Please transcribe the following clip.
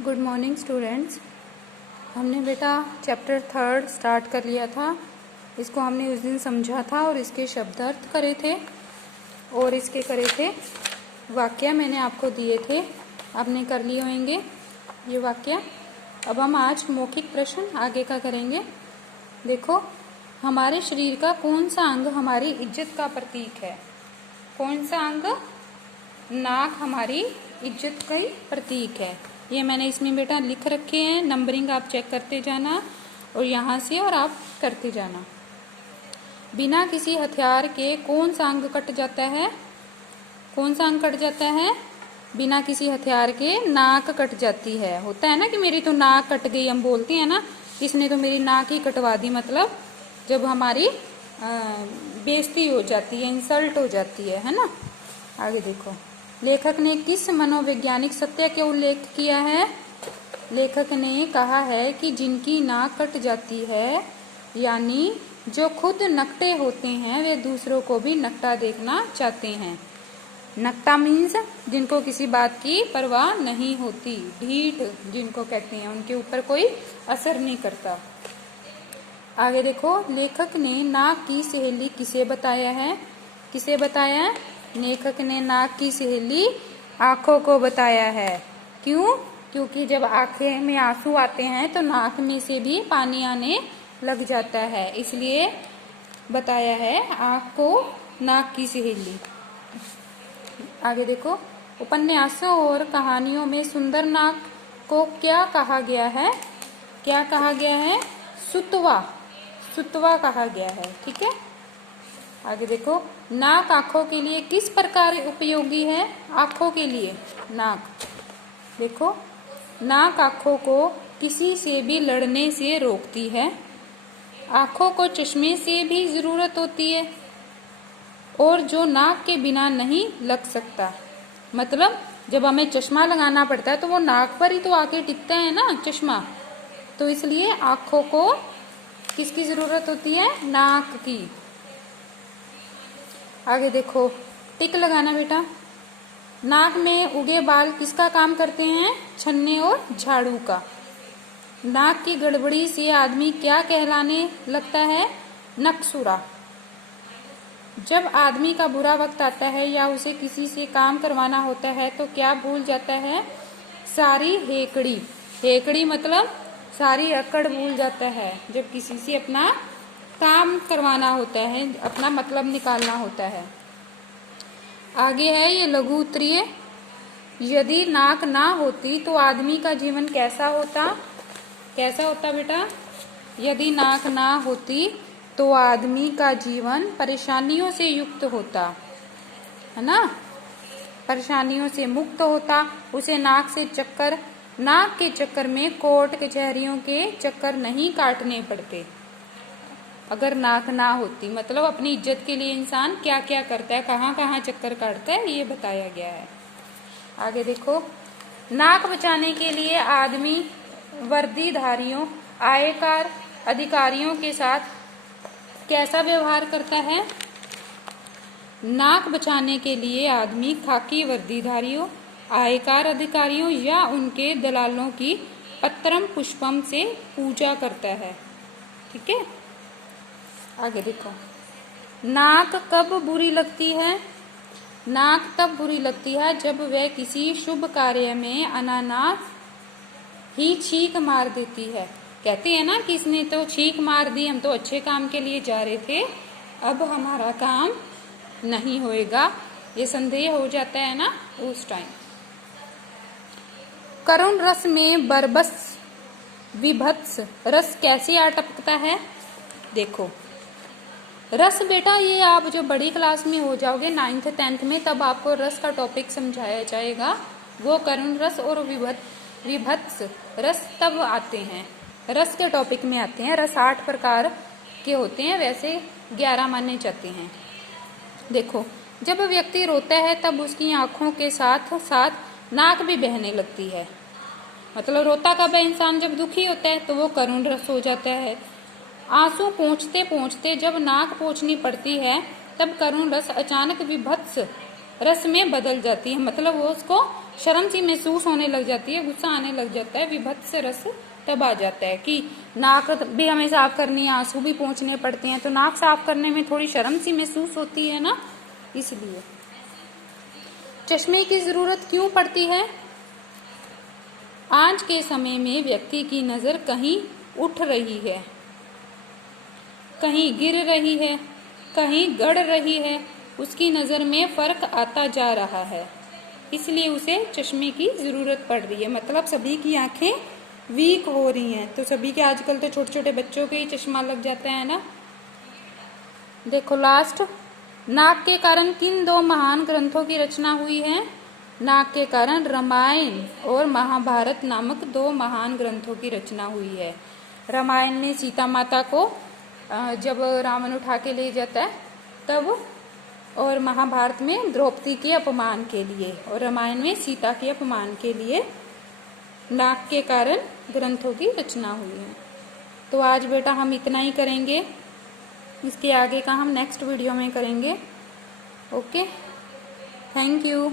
Good morning students. हमने बेटा chapter 3 start कर लिया था। इसको हमने उस दिन समझा था और इसके शब्दार्थ करे थे और इसके करे थे वाक्य मैंने आपको दिए थे, आपने कर लिए होंगे ये वाक्य। अब हम आज मौखिक प्रश्न आगे का करेंगे। देखो, हमारे शरीर का कौन सा अंग हमारी इज्जत का प्रतीक है? कौन सा अंग? नाक हमारी इज्जत का ही प्रतीक है। ये मैंने इसमें बेटा लिख रखे हैं, नंबरिंग आप चेक करते जाना और यहाँ से और आप करते जाना। बिना किसी हथियार के कौन सा अंग कट जाता है? कौन सा अंग कट जाता है? बिना किसी हथियार के नाक कट जाती है। होता है ना कि मेरी तो नाक कट गई, हम बोलते हैं ना, इसने तो मेरी नाक ही कटवा दी, मतलब जब हमारी बेइज्जती हो जाती है, इंसल्ट हो जाती है ना। आगे देखो, लेखक ने किस मनोवैज्ञानिक सत्य का उल्लेख किया है? लेखक ने कहा है कि जिनकी नाक कट जाती है, यानी जो खुद नकटे होते हैं, वे दूसरों को भी नकटा देखना चाहते हैं। नकटा मीन्स जिनको किसी बात की परवाह नहीं होती, ढीठ जिनको कहते हैं, उनके ऊपर कोई असर नहीं करता। आगे देखो, लेखक ने नाक की सहेली किसे बताया है? किसे बताया है? लेखक ने नाक की सहेली आंखों को बताया है। क्यों? क्योंकि जब आंखें में आंसू आते हैं तो नाक में से भी पानी आने लग जाता है, इसलिए बताया है आंख को नाक की सहेली। आगे देखो, उपन्यासों और कहानियों में सुंदर नाक को क्या कहा गया है? क्या कहा गया है? सुतवा। सुतवा कहा गया है, ठीक है। आगे देखो, नाक आंखों के लिए किस प्रकार उपयोगी है? आंखों के लिए नाक, देखो, नाक आंखों को किसी से भी लड़ने से रोकती है। आंखों को चश्मे से भी जरूरत होती है और जो नाक के बिना नहीं लग सकता। मतलब जब हमें चश्मा लगाना पड़ता है तो वो नाक पर ही तो आके टिकता है ना चश्मा, तो इसलिए आंखों को किसकी जरूरत होती है? नाक की। आगे देखो, टिक लगाना बेटा। नाक में उगे बाल किसका काम करते हैं? छन्ने और झाड़ू का। नाक की गड़बड़ी से आदमी क्या कहलाने लगता है? नकसुरा। जब आदमी का बुरा वक्त आता है या उसे किसी से काम करवाना होता है तो क्या भूल जाता है? सारी हेकड़ी। हेकड़ी मतलब सारी अकड़ भूल जाता है जब किसी से अपना काम करवाना होता है, अपना मतलब निकालना होता है। आगे है ये लघु उत्तरीय। यदि नाक ना होती तो आदमी का जीवन कैसा होता? कैसा होता बेटा? यदि नाक ना होती तो आदमी का जीवन परेशानियों से युक्त होता, है ना, परेशानियों से मुक्त होता। उसे नाक के चक्कर में कोर्ट कचहरियों के चक्कर नहीं काटने पड़ते। अगर नाक ना होती, मतलब अपनी इज्जत के लिए इंसान क्या क्या करता है, कहाँ कहाँ चक्कर काटता है, ये बताया गया है। आगे देखो, नाक बचाने के लिए आदमी वर्दीधारियों, आयकर अधिकारियों के साथ कैसा व्यवहार करता है? नाक बचाने के लिए आदमी खाकी वर्दीधारियों, आयकर अधिकारियों या उनके दलालों की पत्रम पुष्पम से पूजा करता है, ठीक है। आगे देखो, नाक कब बुरी लगती है? नाक तब बुरी लगती है जब वह किसी शुभ कार्य में अनायास ही छींक मार देती है। कहते हैं ना कि इसने तो छींक मार दी, हम तो अच्छे काम के लिए जा रहे थे, अब हमारा काम नहीं होएगा, ये संदेह हो जाता है ना उस टाइम। करुण रस में बरबस विभत्स रस कैसे आ टपकता है? देखो, रस बेटा, ये आप जो बड़ी क्लास में हो जाओगे 9th 10th में, तब आपको रस का टॉपिक समझाया जाएगा। वो करुण रस और विभत्स रस तब आते हैं, रस के टॉपिक में आते हैं। रस 8 प्रकार के होते हैं, वैसे 11 माने जाते हैं। देखो, जब व्यक्ति रोता है तब उसकी आंखों के साथ साथ नाक भी बहने लगती है। मतलब रोता कब है इंसान? जब दुखी होता है तो वो करुण रस हो जाता है। आंसू पोंछते पोंछते जब नाक पोंछनी पड़ती है तब करुण रस अचानक विभत्स रस में बदल जाती है, मतलब वो उसको शर्म सी महसूस होने लग जाती है, गुस्सा आने लग जाता है, विभत्स रस तब आ जाता है कि नाक भी हमें साफ करनी है, आंसू भी पोंछने पड़ते हैं, तो नाक साफ करने में थोड़ी शर्म सी महसूस होती है ना, इसलिए। चश्मे की जरूरत क्यों पड़ती है? आज के समय में व्यक्ति की नजर कहीं उठ रही है, कहीं गिर रही है, कहीं गड़ रही है, उसकी नजर में फर्क आता जा रहा है, इसलिए उसे चश्मे की जरूरत पड़ रही है। मतलब सभी की आंखें वीक हो रही हैं, तो सभी के आजकल तो छोटे छोटे बच्चों के ही चश्मा लग जाता है ना। देखो लास्ट, नाक के कारण किन दो महान ग्रंथों की रचना हुई है? नाक के कारण रामायण और महाभारत नामक दो महान ग्रंथों की रचना हुई है। रामायण में सीता माता को जब रावण उठा के ले जाता है तब, और महाभारत में द्रौपदी के अपमान के लिए, और रामायण में सीता के अपमान के लिए नाक के कारण ग्रंथों की रचना हुई है। तो आज बेटा हम इतना ही करेंगे, इसके आगे का हम नेक्स्ट वीडियो में करेंगे। Okay, thank you.